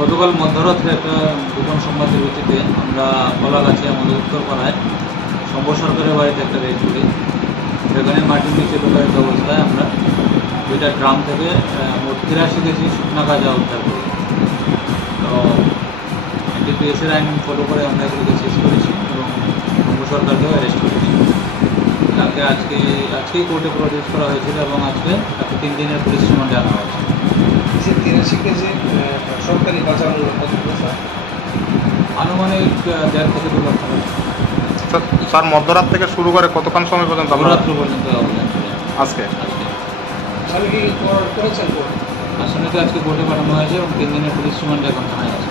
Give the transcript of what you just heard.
গতকাল মধ্যরাত্রে একটা গোপন সংবাদের ভিত্তিতে আমরা কলাগাছি আমাদের উত্তরপাড়ায় শম্ভু সরকারের বাড়িতে একটা রেড করি। সেখানে মাটির নিচে লোকায়িত অবস্থায় আমরা 2টা ড্রাম থেকে মোট 83 কেজি শুকনা গাঁজা উদ্ধার করি। তো এনডিপিএসের আইন ফলো করে আমরা এগুলোকে শেষ করেছি এবং শম্ভু সরকারকেও অ্যারেস্ট করেছি। তাকে আজকেই কোর্টে প্রডিউস করা হয়েছিল এবং আজকে তাকে 3 দিনের পুলিশ রিমান্ডে আনা হয়েছে। 83 কেজি সরকারি গাঁজা মূল্য কত স্যার? আনুমানিক 1.5 থেকে 2 লাখ টাকা। স্যার মধ্যরাত থেকে শুরু করে কতক্ষণ সময় পর্যন্ত রাত্র পর্যন্ত অভিযান চলে। আজকে তাহলে কি করেছেন কোর্ট? আসামিকে আজকে কোর্টে পাঠানো হয়েছে এবং 3 দিনের পুলিশ রিমান্ডে এখন থানায় আছে।